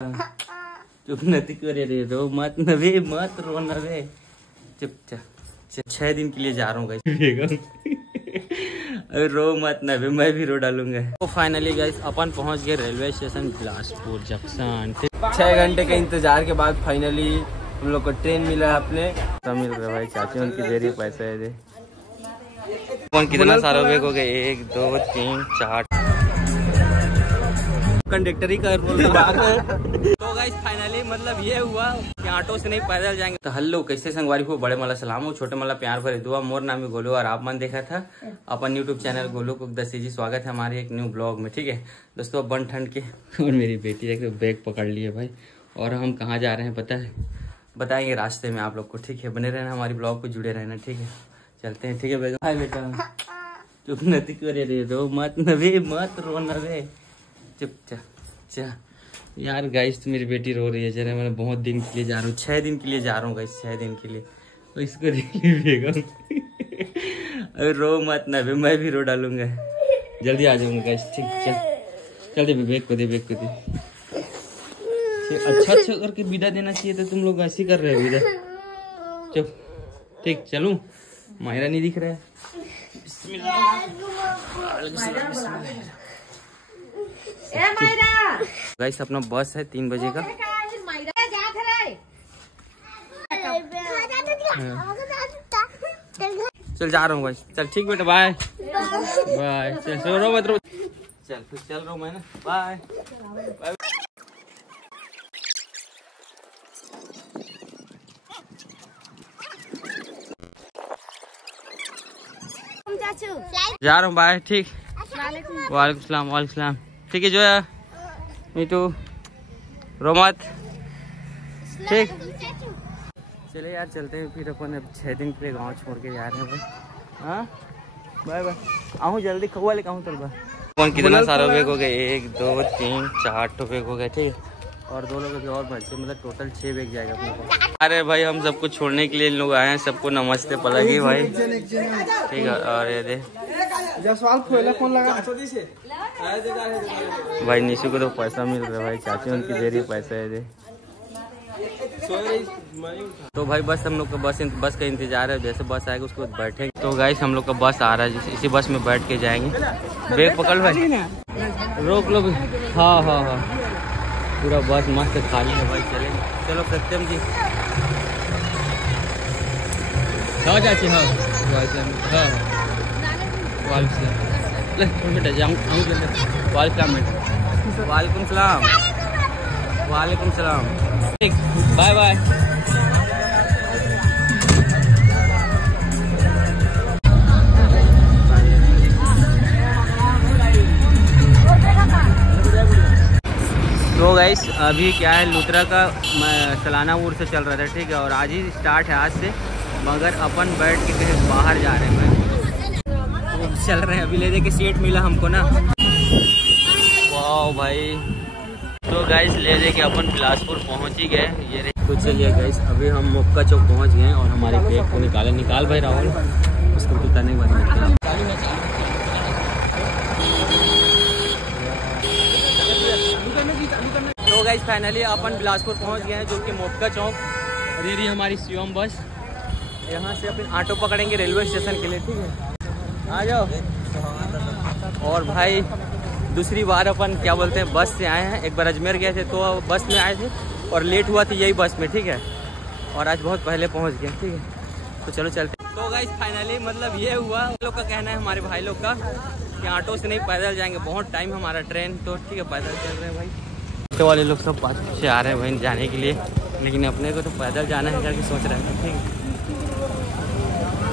चुप नती करे रे, रो मत नवे, मत रो नवे, चुपचाप। 6 दिन के लिए जा रहा हूँ गाइस। अरे रो मत नवे, मैं भी रो डालूंगा। तो फाइनली गाइस अपन पहुंच गए रेलवे स्टेशन बिलासपुर जंक्शन। 6 घंटे के इंतजार के बाद फाइनली हम लोग को ट्रेन मिला है अपने। सब मिल रहा भाई, चाची उनकी दे रही पैसा है दे। कौन कितना सारा बैग हो गए, 1 2 3 4 कंडक्टर ही कर बोल रहा। तो गाइस फाइनली मतलब ये हुआ कि ऑटो से नहीं पैदल जाएंगे। तो हेलो कैसे संगवारी हो, बड़े मला सलाम हो, छोटे मला प्यार भरे दुआ। मोर नाम है गोलू और आप मन देखा था अपन यूट्यूब चैनल गोलू कुक दसी जी। स्वागत है हमारे एक न्यू ब्लॉग में। ठीक है दोस्तों, बन ठंड के और मेरी बेटी देखो बैग पकड़ लिए भाई। और हम कहाँ जा रहे हैं पता है, बताएंगे रास्ते में आप लोग को। ठीक है, बने रहना हमारी ब्लॉग को, जुड़े रहना। ठीक है चलते हैं। ठीक है बेटा, हाय बेटा, चुप नती करे रे, रो मत नवे, मत रो नवे, चुपचाप। यार गाइस तो मेरी बेटी रो रही है जरा। मैं बहुत दिन के लिए जा रहा हूँ, 6 दिन के लिए जा रहा हूँ गाइस, 6 दिन के लिए। तो इसको देखिएगा। अरे रो मत नवे, मैं भी रो डालूंगा। जल्दी आ जाऊंगा गाइस। ठीक चल दे बैग को, दे बैग को दे। अच्छा करके विदा देना चाहिए था, तुम लोग ऐसे कर रहे हो विदा। चुप, ठीक चलूं। मायरा नहीं दिख रहा है। गाइस अपना बस है 3 बजे का। चल जा रहा हूँ गाइस, चल ठीक बेटा, बाय बाय। चल रो मत रो, चल फिर चल रहा हूँ मैं ना, बाय बाय। जा रहा हूँ, बाय। ठीक, वालेकुम सलाम, वालेकुम सलाम। ठीक है जो है मीटू, रो मत। ठीक चले यार, चलते हैं फिर अपन। अब 6 दिन के लिए गाँव छोड़ के जा रहे हैं भाई। हाँ बाय बाय, आहूँ जल्दी। खौआ ले कहूँ तरबा। कौन कितना सारा बैग हो गए, 1 2 3 4 तो बैग हो गए। ठीक है, और 2 लोग अभी और बचे, मतलब टोटल 6 बैग जाएगा अपने को। अरे भाई हम सबको छोड़ने के लिए लोग आए हैं। सबको नमस्ते पलगी भाई। ठीक है, और ये दे फोन लगा भाई। निशु को तो पैसा मिल रहा है भाई, चाची उनकी दे रही पैसा है दे। तो भाई बस हम लोग का बस का इंतजार है। जैसे बस आएगा उसको बैठेंगे। तो गाइस हम लोग का बस आ रहा है, इसी बस में बैठ के जाएंगे। बैग पकड़ भाई, रोक लो। हाँ हाँ हाँ, पूरा बस मस्त खाली है भाई। चलेंगे, चलो सत्यम जी। हाँ चाची, हाँ हाँ बेटा जाऊँ। वालेकुम सलाम, वालेकुम सलाम। ठीक, बाय बाय। तो गाइस अभी क्या है, लुत्रा का सालाना वूर से चल रहा था। ठीक है, और आज ही स्टार्ट है, आज से। मगर अपन बैठ के कहीं बाहर जा रहे हैं, तो चल रहे हैं। अभी ले दे के सीट मिला हमको ना। वाह भाई। तो गाइस ले दे के अपन बिलासपुर पहुंच ही गए। ये तो चलिए गाइस, अभी हम मुक्का चौक पहुंच गए और हमारे बैग को निकाल भाई राहुल, उसको उतारने के बाद। तो गाइस फाइनली अपन बिलासपुर पहुंच गए हैं, जो कि मोटका चौक। और ये रही हमारी शिवम बस। यहाँ से अपन ऑटो पकड़ेंगे रेलवे स्टेशन के लिए। ठीक है, आ जाओ। और भाई दूसरी बार अपन क्या बोलते हैं, बस से आए हैं। एक बार अजमेर गए थे तो बस में आए थे और लेट हुआ था यही बस में। ठीक है, और आज बहुत पहले पहुँच गए। ठीक है, तो चलो चलते। तो गाइस फाइनली मतलब ये हुआ, लोग का कहना है, हमारे भाई लोग का, कि ऑटो से नहीं पैदल जाएंगे, बहुत टाइम हमारा ट्रेन। तो ठीक है पैदल चल रहे हैं भाई। ऑटो वाले लोग सब पास पीछे आ रहे हैं भाई जाने के लिए, लेकिन अपने को तो पैदल जाना है करके सोच रहे हैं। ठीक है,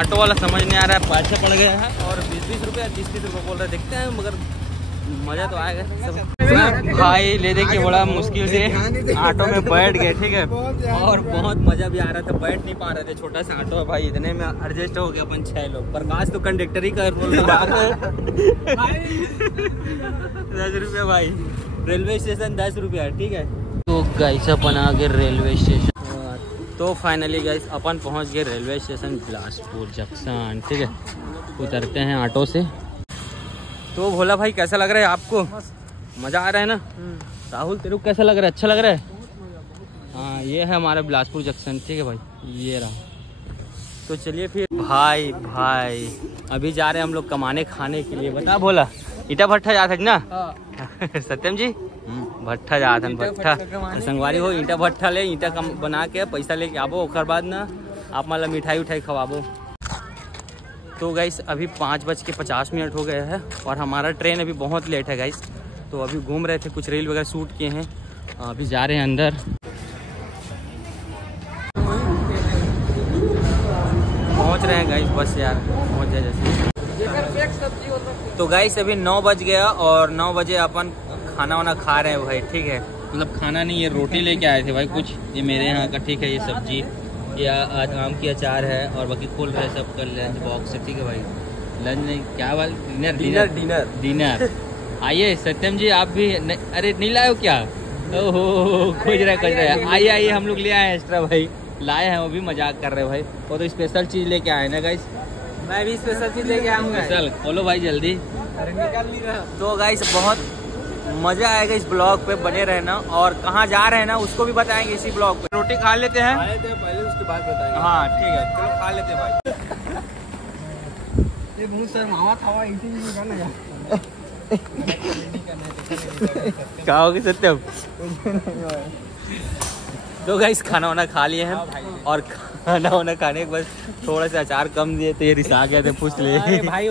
ऑटो वाला समझ नहीं आ रहा है, पैसे पड़ गए हैं और 20-20 रुपये 30-30 रुपये बोल रहे। देखते हैं, मगर मज़ा तो आएगा सब। भाई ले दे के बड़ा मुश्किल से ऑटो में बैठ गए। ठीक है, और बहुत मज़ा भी आ रहा था, बैठ नहीं पा रहे थे। छोटा सा ऑटो है भाई, इतने में एडजस्ट हो गया अपन 6 लोग। प्रकाश तो कंडक्टर ही कर बोल रहा है। 10 रुपये भाई, रेलवे स्टेशन 10 रुपया। ठीक है, तो गाइस अपन आ गए रेलवे स्टेशन। तो फाइनली गाइस अपन पहुंच गए रेलवे स्टेशन बिलासपुर जंक्शन। ठीक है, उतरते हैं ऑटो से। तो भोला भाई कैसा लग रहा है आपको? मज़ा आ रहा है ना? राहुल तेरे को कैसा लग रहा है? अच्छा लग रहा है? हाँ ये है हमारा बिलासपुर जंक्शन, ठीक है भाई, ये रहा। तो चलिए फिर भाई अभी जा रहे हैं हम लोग कमाने खाने के लिए। बता भोला ईटा भट्ठा जाते ना? सत्यम जी भट्ठा जाते भट्ठा संगवारी हो, ईटा भट्ठा ले, ईटा कम बना के पैसा लेके आबो, ओकर बाद ना आप मतलब मिठाई उठाई खवाबो। तो गाइस अभी 5:50 हो गए हैं और हमारा ट्रेन अभी बहुत लेट है गाइस। तो अभी घूम रहे थे, कुछ रील वगैरह शूट किए हैं, अभी जा रहे हैं अंदर। पहुंच रहे हैं गाइस, बस यार पहुंच जाए जैसे। तो गाइस अभी 9 बज गया और 9 बजे अपन खाना वाना खा रहे हैं भाई, ठीक है। मतलब खाना नहीं, ये रोटी लेके आए थे भाई कुछ, ये मेरे यहाँ का, ठीक है। ये सब्जी, ये आम की अचार है और बाकी खोल रहे सब कर लंच बॉक्स है, ठीक है भाई। लंच नहीं क्या वाल डिनर। आइए सत्यम जी आप भी अरे नहीं लाए हो क्या? ओहो खोज रहे आइए हम लोग ले आए हैं एक्स्ट्रा भाई, लाए हैं, वो भी मजाक कर रहे हैं भाई। वो तो स्पेशल चीज लेके आए ना गाइस। मैं भी स्पेशल चीज लेके आऊंगा। चल खोलो भाई जल्दी। अरे निकाल नहीं रहा। तो गाइस बहुत मजा आएगा इस ब्लॉग पे, बने रहना। और कहाँ जा रहे हैं ना उसको भी बताएंगे इसी ब्लॉग पे। रोटी खा लेते हैं पहले, उसके बाद बताएंगे। हाँ ठीक है, चलो खा लेते हैं भाई। ये बहुत सर मावा था इसी निकालना क्या होगी सत्यम? तो गाइस खाना वाना खा लिए हैं और खाना वाना खाने के बाद थोड़ा सा अचार कम दिए तो ये रिसा गया थे, पूछ लिए भाई।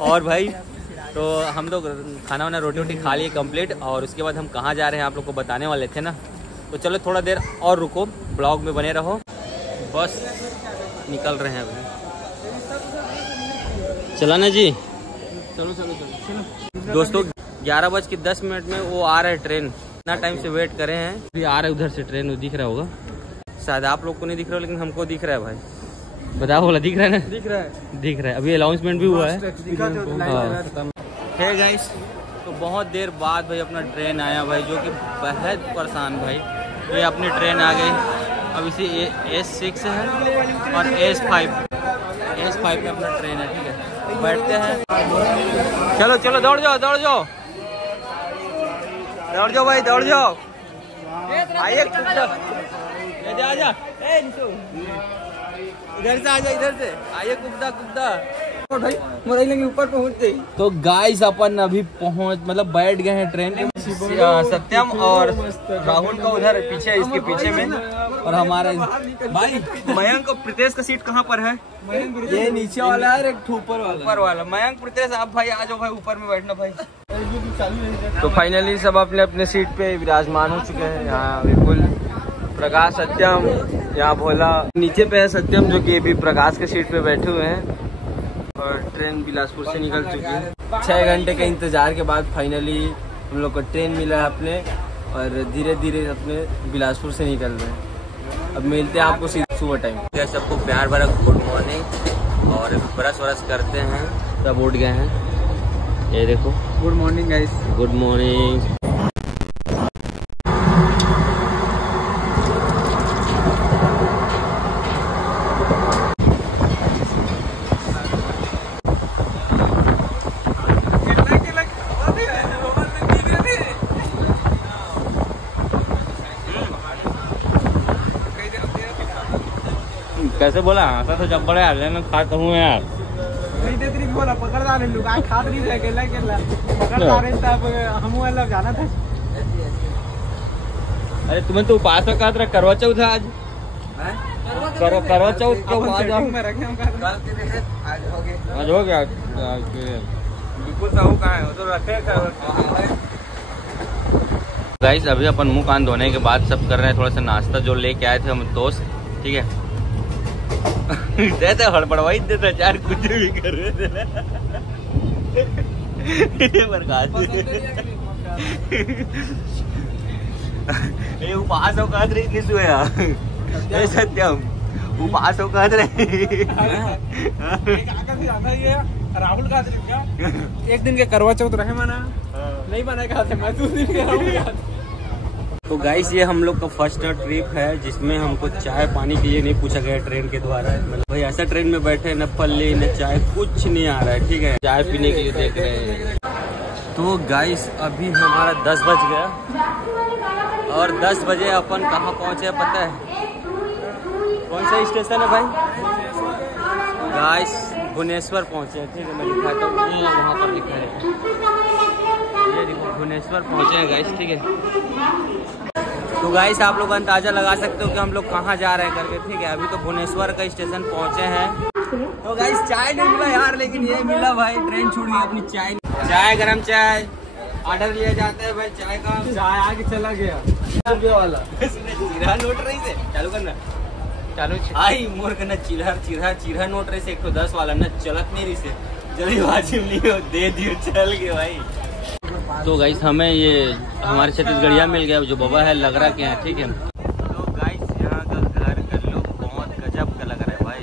और भाई तो हम लोग खाना वाना रोटी वोटी खा लिए कंप्लीट। और उसके बाद हम कहाँ जा रहे हैं आप लोग को बताने वाले थे ना, तो चलो थोड़ा देर और रुको, ब्लॉग में बने रहो। बस निकल रहे हैं अभी, चला ना जी। चलो दोस्तों 11:10 में वो आ रहा है ट्रेन। इतना टाइम से वेट करे हैं, अभी आ रहा है उधर से ट्रेन, वो दिख रहा होगा शायद आप लोग को नहीं दिख रहा, लेकिन हमको दिख रहा है भाई। बताओ बोला दिख रहा है ना? दिख रहा है। अभी अनाउंसमेंट भी हुआ है। है गाइस तो बहुत देर बाद भाई अपना ट्रेन आया भाई, जो कि बेहद परेशान भाई। तो ये अपनी ट्रेन आ गई। अब इसी S6 है और S5 पे अपना ट्रेन है, ठीक है। बैठते हैं, चलो दौड़ जाओ भाई, दौड़ जाओ। आइए आजा इधर से आजा, इधर से आइए, कुप्ता ऊपर पहुँचते। तो गाइस अपन अभी मतलब बैठ गए हैं ट्रेन में। सत्यम और राहुल का उधर पीछे, इसके पीछे में, और हमारा भाई मयंक और प्रीतेश का सीट कहाँ पर है? ये नीचे वाला है, एक ऊपर वाला। मयंक प्रीतेश आप भाई आ जाओ भाई, ऊपर में बैठना भाई। तो फाइनली सब अपने अपने सीट पे विराजमान हो चुके हैं। यहाँ बिल्कुल प्रकाश, सत्यम, यहाँ भोला नीचे पे है सत्यम, जो कि अभी प्रकाश के सीट पे बैठे हुए हैं। और ट्रेन बिलासपुर से निकल चुकी है। 6 घंटे के इंतजार के बाद फाइनली हम लोग को ट्रेन मिला है अपने, और धीरे धीरे अपने बिलासपुर से निकल रहे हैं। अब मिलते हैं आपको सुबह टाइम। सबको प्यार भरा गुड मॉर्निंग। और ब्रश वरश करते हैं, सब उठ गए हैं, ये देखो। Good morning guys. Good morning. कैसे बोला? ऐसा तो जब बड़े हाल में खाता हूँ यार। नहीं देती नहीं बोला, पकड़ता नहीं, लुगाई खात नहीं था, अकेला पकड़ता रहे, तब हम वाला जाना था। अरे तुम्हें तो उपास कहा था, करवा चौथ है आज। करवा चौथ के बाद आज हो गया। बिल्कुल साहू कहाँ है, तो रखे। गाइस अभी अपन मुंह कान धोने के बाद सब कर रहे हैं थोड़ा सा नाश्ता, जो लेके आए थे हम दोस्त, ठीक है। देते हड़बड़वाई देते चार कुछ भी कर रहे थे ये उपास औकात रही किस हुआ? सत्यम उपास औकात रही। राहुल का एक दिन के करवा चौथ रहे मना नहीं बनाया, मैं 2 दिन के। तो गाइस ये हम लोग का फर्स्ट ट्रिप है, जिसमें हमको चाय पानी के लिए नहीं पूछा गया ट्रेन के द्वारा। मतलब भाई ऐसा ट्रेन में बैठे न पल्ली न चाय, कुछ नहीं आ रहा है, ठीक है। चाय पीने के लिए देख रहे हैं। तो गाइस अभी हमारा 10 बज गया और 10 बजे अपन कहाँ पहुँचे पता है? कौन सा स्टेशन है भाई? गाइस भुवनेश्वर पहुँचे हैं। ठीक है, मैं दिखाता हूँ, वहाँ पर लिखा है, ये देखो भुवनेश्वर पहुँचे हैं गाइस। ठीक है, तो गाइस आप लोग अंदाजा लगा सकते हो कि हम लोग कहाँ जा रहे हैं करके। ठीक है, अभी तो भुवनेश्वर का स्टेशन पहुँचे हैं। तो गाइस चाय नहीं मिला यार, लेकिन ये मिला भाई, ट्रेन छूट गई अपनी। चाय गरम चाय ऑर्डर लिया जाता है भाई। चाय का चाय आगे चला गया रुपये वाला चिरहा नोट रही से चालू करना, चालू आई मोर करना चिरहा नोट रही से 110 वाला ना चलत नहीं रही से, जल्दी बाजी लियो दे दियो चल गए भाई। तो गाइस हमें ये हमारे छत्तीसगढ़िया मिल गया जो बाबा है लगरा के हैं। ठीक है, तो गाइस यहाँ का घर का लुक बहुत गजब का लग रहा है भाई।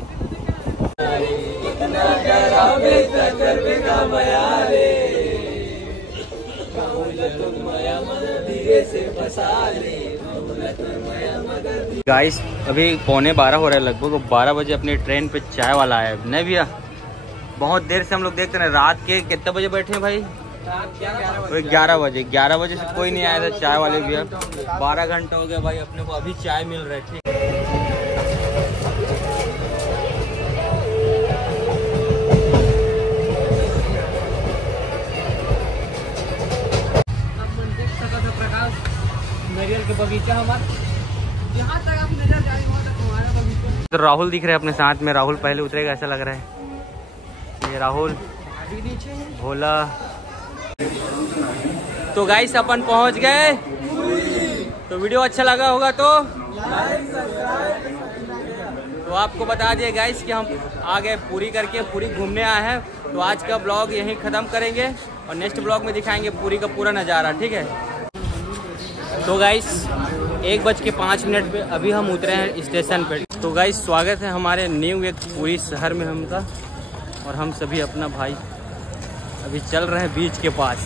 गाइस अभी 11:15 हो रहा है लगभग, 12 बजे अपनी ट्रेन पे चाय वाला आया है। नहीं भैया, बहुत देर से हम लोग देखते रहे। रात के कितने बजे बैठे हैं भाई? 11 बजे से कोई नहीं आया था चाय वाले भैया। 12 घंटा हो गया भाई, अपने को अभी चाय मिल रहा है। ठीक है, नारियल के बगीचा हमारा जहाँ तक आप नजर जाए वहाँ तक हमारा बगीचा। तो राहुल दिख रहे हैं अपने साथ में, राहुल पहले उतरेगा ऐसा लग रहा है। ये राहुल, भोला। तो गाइस अपन पहुँच गए। तो वीडियो अच्छा लगा होगा तो आपको बता दिए गाइस कि हम आ गए पूरी करके, पूरी घूमने आए हैं। तो आज का ब्लॉग यहीं ख़त्म करेंगे और नेक्स्ट ब्लॉग में दिखाएंगे पूरी का पूरा नज़ारा। ठीक है, तो गाइस 1:05 पे अभी हम उतरे हैं स्टेशन पे। तो गाइस स्वागत है हमारे न्यू एक पूरी शहर में हमका, और हम सभी अपना भाई अभी चल रहे हैं बीच के पास।